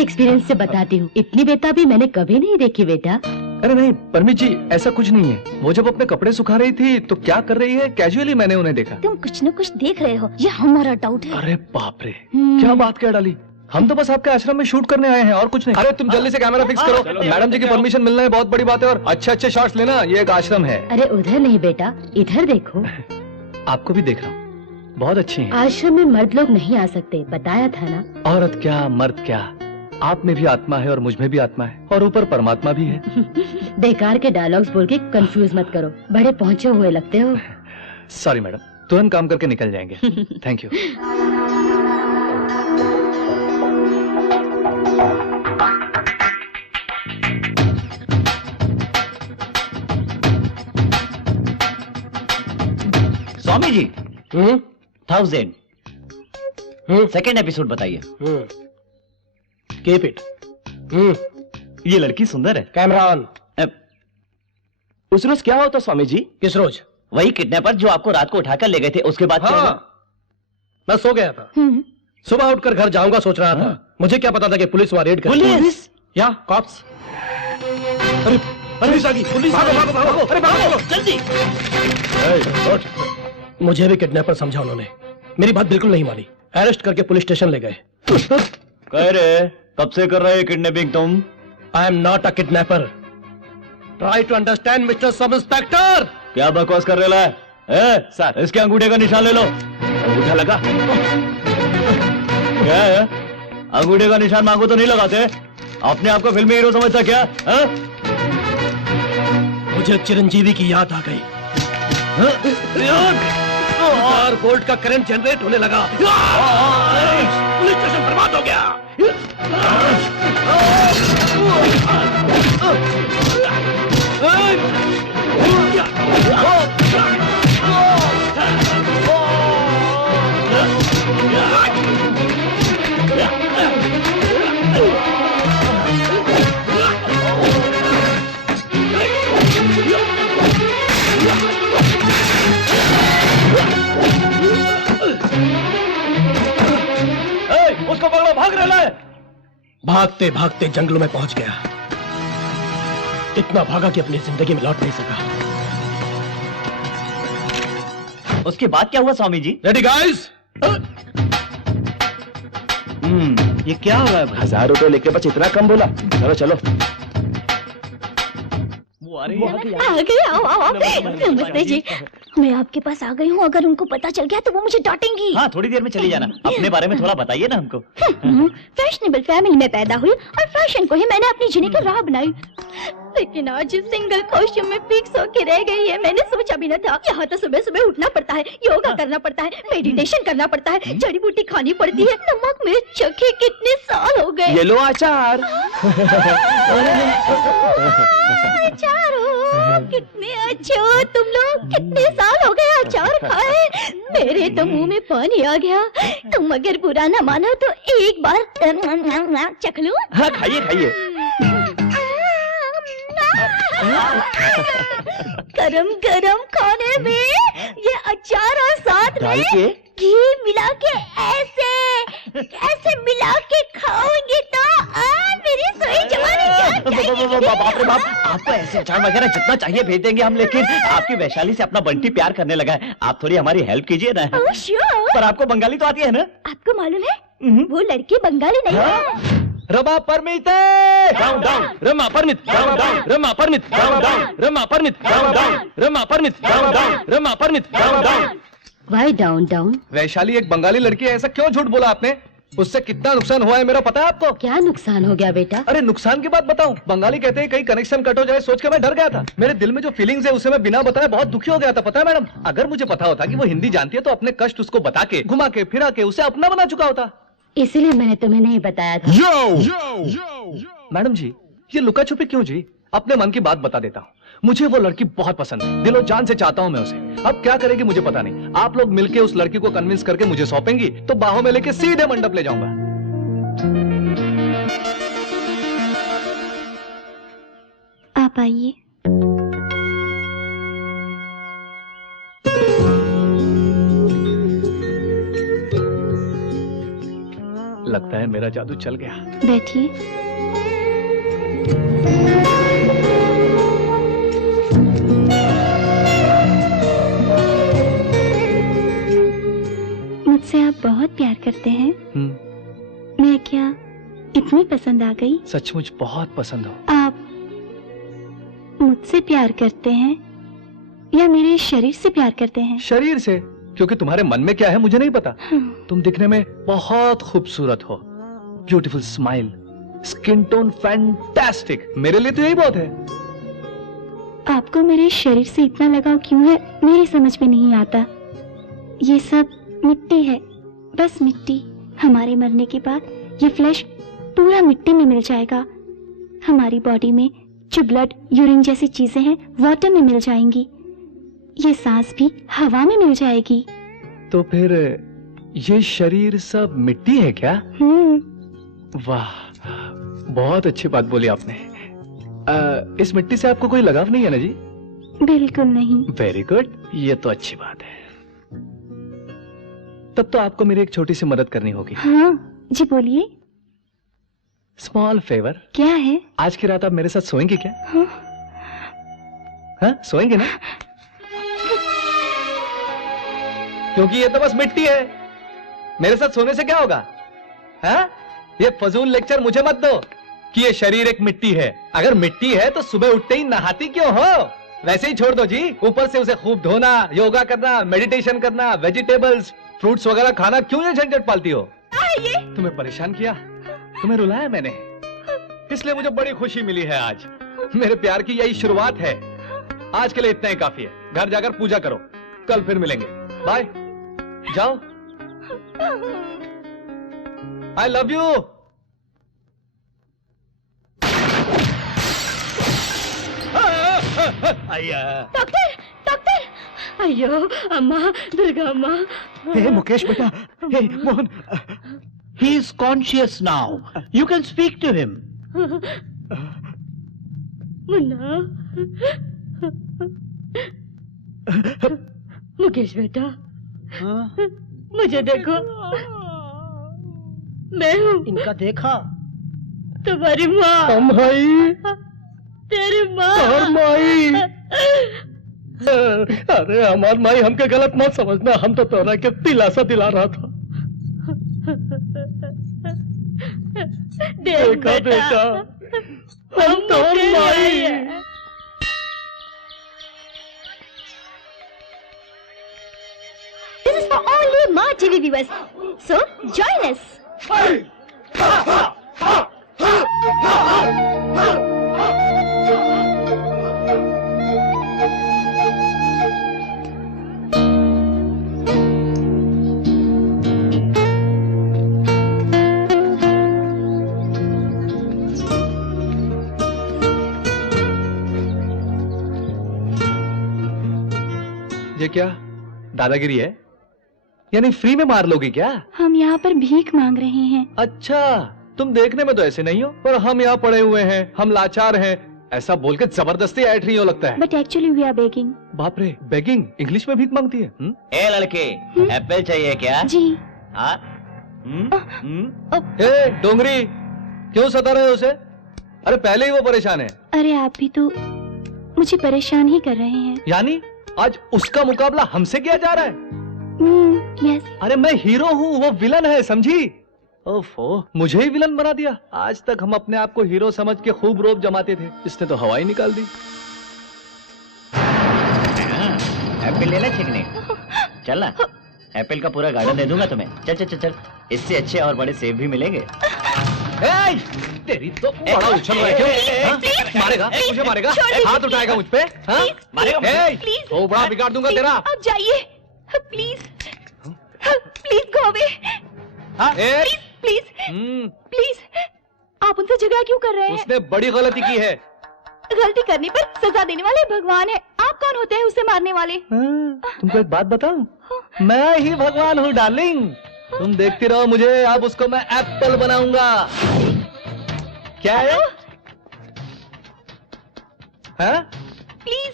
अपने एक्सपीरियंस से बताती हूँ, इतनी बेताबी मैंने कभी नहीं देखी बेटा। अरे नहीं परमित जी, ऐसा कुछ नहीं है। वो जब अपने कपड़े सुखा रही थी तो क्या कर रही है, कैजुअली मैंने उन्हें देखा। तुम कुछ न कुछ देख रहे हो, ये हमारा डाउट है। अरे बाप रे, क्या बात क्या डाली। हम तो बस आपके आश्रम में शूट करने आए हैं और कुछ नहीं। अरे तुम जल्दी से कैमरा फिक्स करो, मैडम जी की परमिशन मिलना है बहुत बड़ी बात है, और अच्छे अच्छे शॉट्स लेना, ये एक आश्रम है। अरे उधर नहीं बेटा, इधर देखो। आपको भी देख रहा हूँ, बहुत अच्छी हैं। आश्रम में मर्द लोग नहीं आ सकते, बताया था ना। औरत क्या मर्द क्या, आप में भी आत्मा है और मुझ में भी आत्मा है, और ऊपर परमात्मा भी है। बेकार के डायलॉग्स बोल के कंफ्यूज मत करो, बड़े पहुंचे हुए लगते हो। सॉरी मैडम, तुरंत काम करके निकल जाएंगे। Thank you. Swami ji 1000 second episode बताइए। Keep it. ये लड़की सुंदर है। Camera on. उस रोज क्या होता स्वामी जी? किस रोज? वही किडनैपर जो आपको रात को उठाकर ले गए थे, उसके बाद क्या हुआ? मैं सो गया था, सुबह उठकर घर जाऊंगा सोच रहा था। मुझे क्या पता था कि पुलिस वहां रेड करेगी। पुलिस या कॉप्स। अरे पुलिस आ गई, पुलिस! भागो भागो भागो, अरे भागो जल्दी। मुझे भी किडनैपर समझा उन्होंने, मेरी बात बिल्कुल नहीं मानी, अरेस्ट करके पुलिस स्टेशन ले गए। कह रहे कब से कर रहे हो किडनैपिंग तुम? I am not a kidnapper, try to understand mister sub inspector. क्या बकवास कर रहे है सर? इसके अंगूठे का निशान ले लो। अंगूठा लगा? क्या है, अंगूठे का निशान मांगो तो नहीं लगाते? अपने आप को फिल्मी हीरो समझता क्या है? मुझे चिरंजीवी की याद आ गई और बोल्ट का करंट जनरेट होने लगा। पुलिस स्टेशन बर्बाद हो गया। उसको पकड़ो, भाग रहा है। भागते भागते जंगलों में पहुंच गया, इतना भागा कि अपनी जिंदगी में लौट नहीं सका। उसके बाद क्या हुआ स्वामी जी? Ready guys? ये क्या हो रहा है? 1000 रुपए लेके बस इतना कम बोला? चलो चलो। वो आ रही है। आ गई, आओ आओ आओ। नमस्ते जी, मैं आपके पास आ गई हूँ। अगर उनको पता चल गया तो वो मुझे डांटेंगी। हाँ, थोड़ी देर में चली जाना। अपने बारे में थोड़ा बताइए ना हमको। फैशनेबल फैमिली में पैदा हुई और फैशन को ही मैंने अपनी जीने की राह बनाई, लेकिन आज इस सिंगल कॉस्ट्यूम में फिक्स होके रह गई है। मैंने सोचा भी न था। यहाँ तो सुबह सुबह उठना पड़ता है, योगा करना पड़ता है, मेडिटेशन करना पड़ता है, जड़ी बूटी खानी पड़ती है, नमक मिर्च चखे कितने साल हो गए। ये लो अचार। अचार हो, कितने अच्छे हो तुम लोग। कितने साल हो गए अचार खाए, मेरे तो मुंह में पानी आ गया। तुम अगर बुरा न मानो तो एक बार चख लूं? हाँ खाइए खाइए। गरम गरम खाने में ये अचार और साथ डाल में के? घी मिला के ऐसे मिला के खाओगे तो मेरी सोई जवानी जाग जाएगी। बाप रे बाप, आपको ऐसे अचार वगैरह जितना चाहिए भेज देंगे हम, लेकिन आपकी वैशाली से अपना बंटी प्यार करने लगा है। आप थोड़ी हमारी हेल्प कीजिए ना। Oh, sure। पर आपको बंगाली तो आती है ना? आपको मालूम है वो लड़की बंगाली नहीं है। रमा परमित डाउन डाउन, रमा परमित डाउन डाउन, रमा परमित डाउन डाउन, रमा परमित डाउन डाउन, रमा परमित डाउन डाउन, रमा परमित down down. Why down down? Vaishali एक बंगाली लड़की है, ऐसा क्यों झूठ बोला आपने? उससे कितना नुकसान हुआ है मेरा पता है आपको? क्या नुकसान हो गया बेटा? अरे नुकसान की बात बताऊं? बंगाली कहते हैं कहीं कनेक्शन कट हो जाए, सोच के मैं डर गया था। मेरे दिल में जो फीलिंग्स है उसे मैं बिना बताए बहुत दुखी हो गया था, पता है मैडम? अगर मुझे पता होता कि वो हिंदी जानती है तो अपने कष्ट उसको बता के, घुमा के, फिरा के उसे अपना बना चुका होता। इसीलिए मैंने तुम्हें नहीं बताया था। मैडम जी, ये लुका छुपी क्यों जी? अपने मन की बात बता देता हूँ। मुझे वो लड़की बहुत पसंद है, दिलो जान से चाहता हूँ मैं उसे। अब क्या करेगी मुझे पता नहीं। आप लोग मिलके उस लड़की को कन्विंस करके मुझे सौंपेंगी तो बाहों में लेके सीधे मंडप ले जाऊंगा। आप आइए। लगता है मेरा जादू चल गया। बैठिए। मुझसे आप बहुत प्यार करते हैं। मैं क्या इतनी पसंद आ गई? सचमुच बहुत पसंद हो। आप मुझसे प्यार करते हैं या मेरे शरीर से प्यार करते हैं? शरीर से, क्योंकि तुम्हारे मन में क्या है मुझे नहीं पता। तुम दिखने में बहुत खूबसूरत हो, beautiful smile, skin tone fantastic. मेरे लिए तो यही बहुत है। आपको मेरे शरीर से इतना लगाव क्यों है मेरी समझ में नहीं आता। ये सब मिट्टी है, बस मिट्टी। हमारे मरने के बाद ये फ्लैश पूरा मिट्टी में मिल जाएगा। हमारी बॉडी में जो ब्लड, यूरिन जैसी चीजें हैं वाटर में मिल जाएंगी। ये सांस भी हवा में मिल जाएगी। तो फिर ये शरीर सब मिट्टी है क्या? वाह, बहुत अच्छी बात बोली आपने। इस मिट्टी से आपको कोई लगाव नहीं है ना जी? बिल्कुल नहीं। वेरी गुड, ये तो अच्छी बात है। तब तो आपको मेरी एक छोटी सी मदद करनी होगी। हाँ जी, बोलिए। Small favour. क्या है? आज की रात आप मेरे साथ सोएंगे क्या? हाँ, सोएंगे ना? क्योंकि ये तो बस मिट्टी है, मेरे साथ सोने से क्या होगा? हाँ? ये फजूल लेक्चर मुझे मत दो कि ये शरीर एक मिट्टी है। अगर मिट्टी है तो सुबह उठते ही नहाती क्यों हो? वैसे ही छोड़ दो जी। ऊपर से उसे खूब धोना, योगा करना, मेडिटेशन करना, वेजिटेबल्स, फ्रूट्स वगैरह खाना, क्यों ये झंझट पालती हो? तुम्हें परेशान किया, तुम्हें रुलाया मैंने, इसलिए मुझे बड़ी खुशी मिली है आज। मेरे प्यार की यही शुरुआत है। आज के लिए इतना ही काफी है। घर जाकर पूजा करो, कल फिर मिलेंगे। बाय, जाओ। I love you. Doctor, doctor. अयो अम्मा, दुर्गा अम्मा। हे मुकेश बेटा, हे Mohan, he is conscious now. You can speak to him. Munna, Mukesh बेटा, मुझे देखो, मैं हूँ। इनका देखा? तुम्हारी माँ। भाई, तेरी माँ। माई। अरे हमार माई, हमके गलत मत समझना, हम तो तोरा के दिलासा दिला रहा था। देखा बेटा, हम तो माई। This is for only Ma TV viewers. So join us. ये क्या दादागिरी है? यानी फ्री में मार लोगी क्या? हम यहाँ पर भीख मांग रहे हैं। अच्छा, तुम देखने में तो ऐसे नहीं हो, पर हम यहाँ पड़े हुए हैं, हम लाचार हैं, ऐसा बोल के जबरदस्ती ऐठ रही हो लगता है। But actually we are begging. बाप रे, बेगिंग इंग्लिश में भीख मांगती है? ए लड़के, एप्पल चाहिए क्या? जी। हाँ? ए डोंगरी, क्यों सता रहे हो उसे? अरे पहले ही वो परेशान है। अरे आप भी तो मुझे परेशान ही कर रहे हैं। यानी आज उसका मुकाबला हमसे किया जा रहा है? यस। अरे मैं हीरो हूँ, वो विलन है, समझी? ओफो, मुझे ही विलन बना दिया। आज तक हम अपने आप को हीरो समझ के खूब रोब जमाते थे, इसने तो हवा ही निकाल दी। एप्पल लेना चिकने? चल ना, एप्पल का पूरा गार्डन दे दूंगा तुम्हें। चल चल चल चल, इससे अच्छे और बड़े सेब भी मिलेंगे। तेरी तो बड़ा उछल रहा है क्यों? मारेगा मुझे, मारेगा, हाथ उठाएगा मुझ पे? हाँ? मारेगा, तो बड़ा बिगाड़ दूंगा तेरा। अब जाइए, please, please go away, please, please. आप उनसे झगड़ा क्यों कर रहे हैं? उसने बड़ी गलती की है। गलती करने पर सजा देने वाले भगवान है। आप कौन होते हैं उसे मारने वाले? तुमको एक बात बताऊं, मैं ही भगवान हूँ डार्लिंग। तुम देखती रहो मुझे, अब उसको मैं एप्पल बनाऊंगा। क्या है? हैं? प्लीज।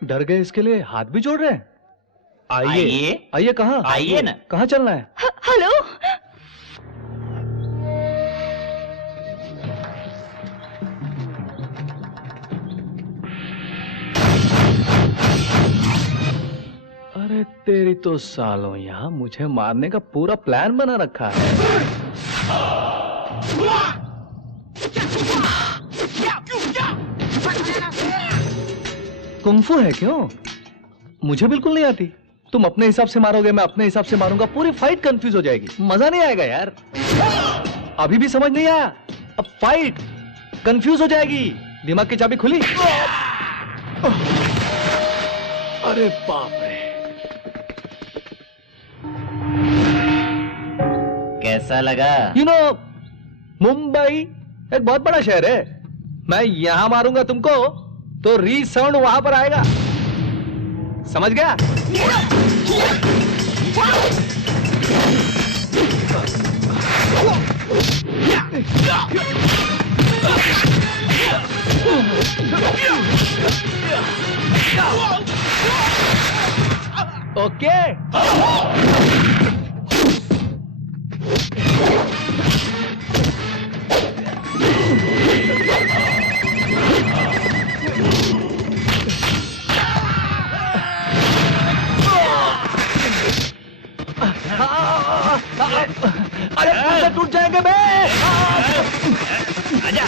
डर गए, इसके लिए हाथ भी जोड़ रहे हैं। आइए आइए कहाँ? आइए ना। कहाँ चलना है? हेलो, तेरी तो सालों यहाँ मुझे मारने का पूरा प्लान बना रखा है। कुंफू है क्यों? मुझे बिल्कुल नहीं आती। तुम अपने हिसाब से मारोगे, मैं अपने हिसाब से मारूंगा, पूरी फाइट कंफ्यूज हो जाएगी, मजा नहीं आएगा यार। अभी भी समझ नहीं आया? अब फाइट कंफ्यूज हो जाएगी। दिमाग की चाबी खुली? अरे बाप रे। कैसा लगा? यू नो, मुंबई एक बहुत बड़ा शहर है। मैं यहां मारूंगा तुमको तो रीसाउंड वहां पर आएगा, समझ गया? ओके। अरे पैसे टूट जाएंगे बे। आजा।